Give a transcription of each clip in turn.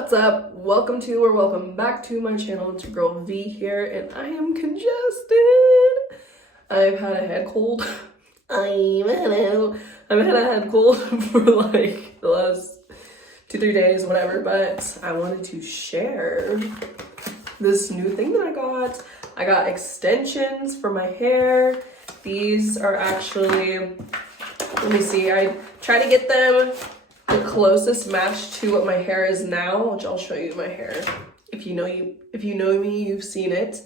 What's up? Welcome back to my channel. It's your girl V here, and I am congested. I've had a head cold. I've had a head cold for like the last 2-3 days, whatever, but I wanted to share this new thing that I got. I got extensions for my hair. These are actually, let me see, I try to get them the closest match to what my hair is now, which I'll show you my hair. If you know me, you've seen it.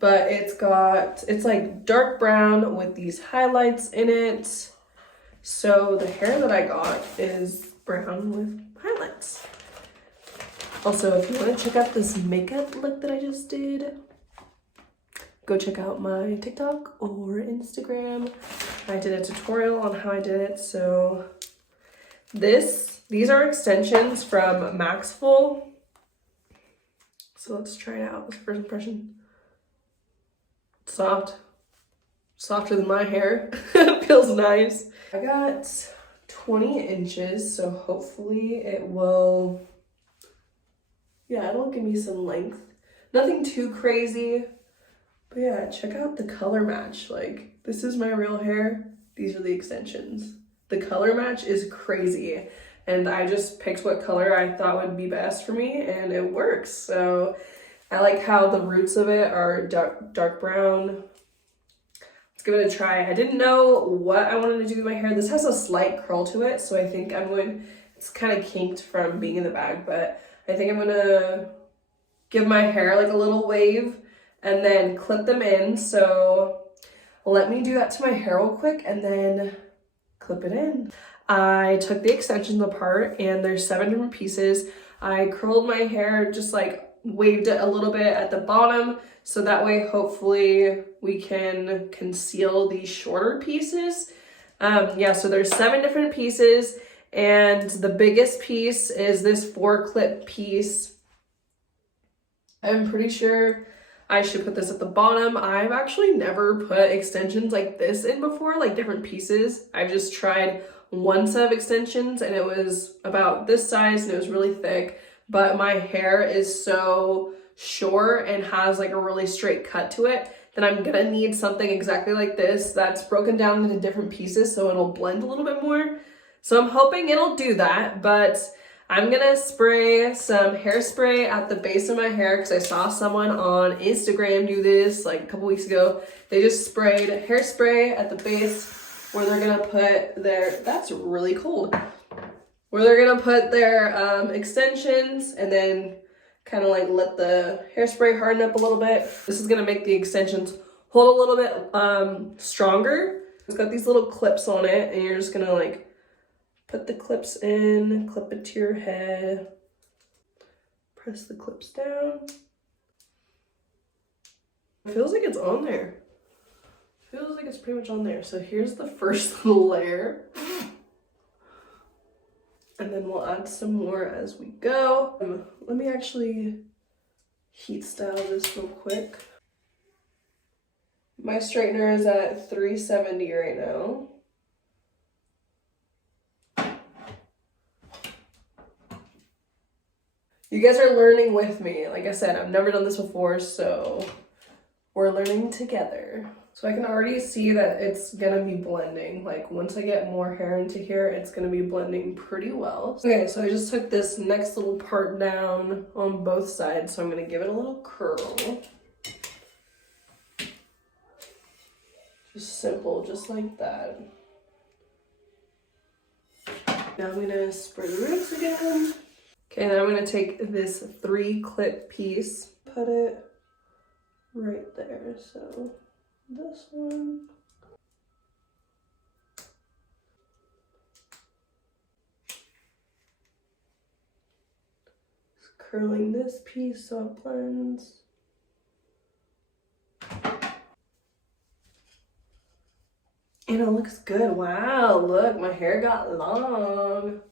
But it's like dark brown with these highlights in it. So the hair that I got is brown with highlights. Also, if you want to check out this makeup look that I just did, go check out my TikTok or Instagram. I did a tutorial on how I did it. So these are extensions from Maxfull. So let's try it out. This first impression. Softer than my hair. Feels nice. I got 20 inches, so hopefully it'll give me some length. Nothing too crazy, but yeah, check out the color match. Like, this is my real hair. These are the extensions. The color match is crazy. And I just picked what color I thought would be best for me, and it works. So I like how the roots of it are dark brown. Let's give it a try. I didn't know what I wanted to do with my hair. This has a slight curl to it, so I think it's kind of kinked from being in the bag, but I think I'm gonna give my hair like a little wave and then clip them in. So let me do that to my hair real quick and then clip it in. I took the extensions apart, and there's 7 different pieces. I curled my hair, just like waved it a little bit at the bottom, so that way hopefully we can conceal these shorter pieces. So there's 7 different pieces, and the biggest piece is this 4-clip piece. I'm pretty sure I should put this at the bottom. I've actually never put extensions like this in before, like different pieces. I've just tried one set of extensions, and it was about this size, and it was really thick, but my hair is so short and has like a really straight cut to it that I'm gonna need something exactly like this that's broken down into different pieces so it'll blend a little bit more. So I'm hoping it'll do that, but I'm gonna spray some hairspray at the base of my hair because I saw someone on Instagram do this like a couple weeks ago. They just sprayed hairspray at the base where they're gonna put that's really cold, where they're gonna put their extensions, and then kind of like let the hairspray harden up a little bit. This is gonna make the extensions hold a little bit stronger. It's got these little clips on it, and you're just gonna like put the clips in, clip it to your head, press the clips down. It feels like it's on there. Feels like it's pretty much on there. So here's the first layer. And then we'll add some more as we go. Let me actually heat style this real quick. My straightener is at 370 right now. You guys are learning with me. Like I said, I've never done this before, so we're learning together. So I can already see that it's gonna be blending. Like once I get more hair into here, it's gonna be blending pretty well. Okay, so I just took this next little part down on both sides, so I'm gonna give it a little curl. Just simple, just like that. Now I'm gonna spray the roots again. Okay, now I'm gonna take this 3-clip piece, put it right there, so this one. Just curling this piece so it blends. And it looks good. Wow, look, my hair got long.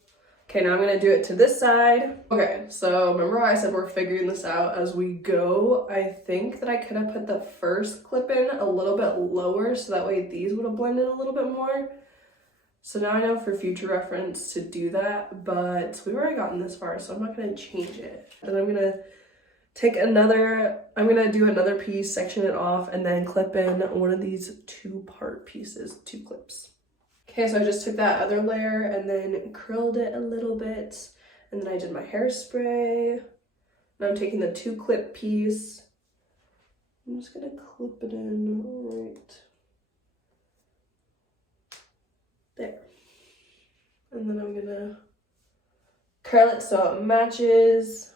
Okay, now I'm gonna do it to this side. Okay, so remember how I said we're figuring this out as we go? I think that I could have put the first clip in a little bit lower so that way these would have blended a little bit more. So now I know for future reference to do that, but we've already gotten this far, so I'm not gonna change it. Then I'm gonna do another piece, section it off, and then clip in one of these 2-part pieces, 2 clips. Okay, so I just took that other layer and then curled it a little bit, and then I did my hairspray. Now I'm taking the 2-clip piece. I'm just gonna clip it in right there. And then I'm gonna curl it so it matches.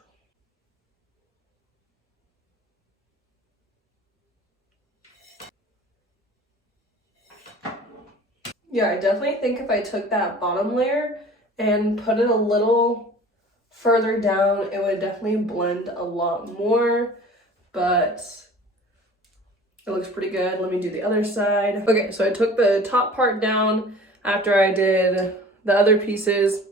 Yeah, I definitely think if I took that bottom layer and put it a little further down, it would definitely blend a lot more, but it looks pretty good. Let me do the other side. Okay, so I took the top part down after I did the other pieces,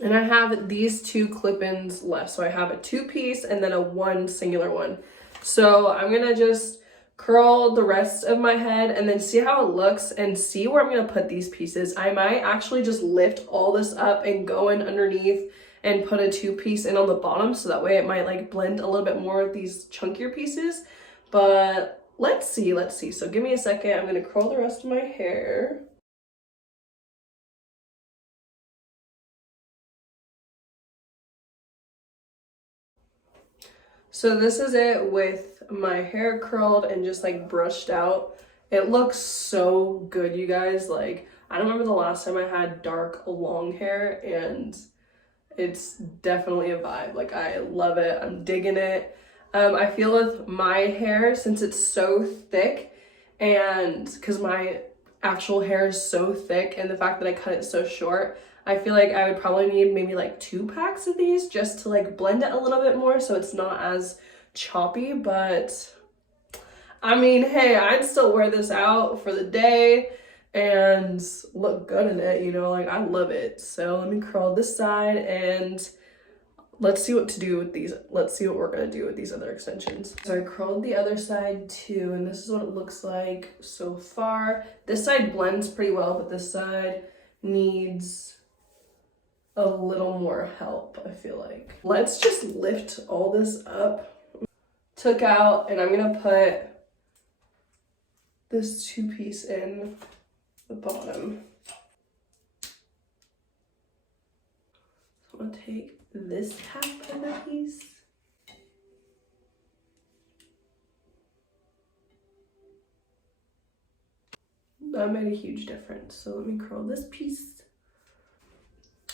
and I have these 2 clip-ins left. So I have a 2-piece and then a 1 singular one. So I'm gonna just curl the rest of my head and then see how it looks and see where I'm gonna put these pieces. I might actually just lift all this up and go in underneath and put a 2-piece in on the bottom, so that way it might like blend a little bit more with these chunkier pieces. But let's see. So give me a second. I'm gonna curl the rest of my hair. So this is it with my hair curled and just like brushed out. It looks so good, you guys. Like, I don't remember the last time I had dark long hair, and it's definitely a vibe. Like, I love it. I'm digging it. I feel with my hair, since it's so thick, and because my actual hair is so thick, and the fact that I cut it so short, I feel like I would probably need maybe like 2 packs of these just to like blend it a little bit more so it's not as choppy. But I mean, hey, I'd still wear this out for the day and look good in it, you know, like I love it. So let me curl this side and let's see what to do with these. Let's see what we're gonna do with these other extensions. So I curled the other side too, and this is what it looks like so far. This side blends pretty well, but this side needs a little more help, I feel like. Let's just lift all this up. Took out, and I'm gonna put this 2-piece in the bottom. So I'm gonna take this half of the piece. That made a huge difference. So let me curl this piece.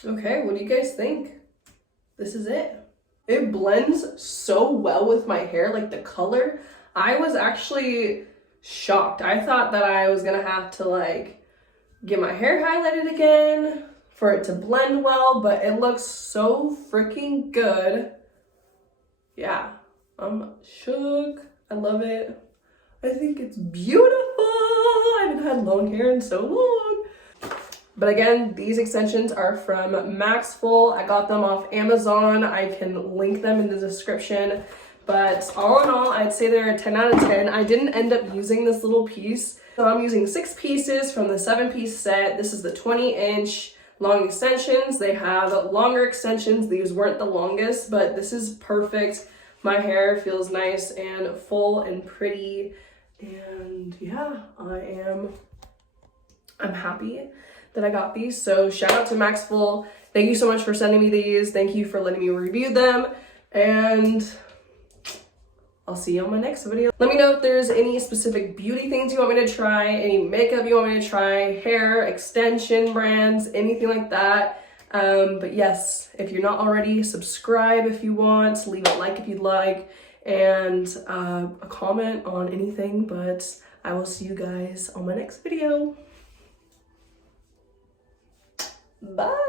Okay, what do you guys think? This is it. It blends so well with my hair, like the color. I was actually shocked. I thought that I was gonna have to like get my hair highlighted again for it to blend well, but it looks so freaking good. Yeah, I'm shook. I love it. I think it's beautiful. I haven't had long hair in so long. But again, these extensions are from Maxfull. I got them off Amazon. I can link them in the description. But all in all, I'd say they're a 10 out of 10. I didn't end up using this little piece. So I'm using 6 pieces from the 7-piece set. This is the 20-inch long extensions. They have longer extensions. These weren't the longest, but this is perfect. My hair feels nice and full and pretty. And yeah, I'm happy that I got these. So shout out to Maxfull. Thank you so much for sending me these. Thank you for letting me review them. And I'll see you on my next video. Let me know if there's any specific beauty things you want me to try, any makeup you want me to try, hair, extension brands, anything like that. But yes, if you're not already, subscribe if you want, leave a like if you'd like, and a comment on anything. But I will see you guys on my next video. Bye.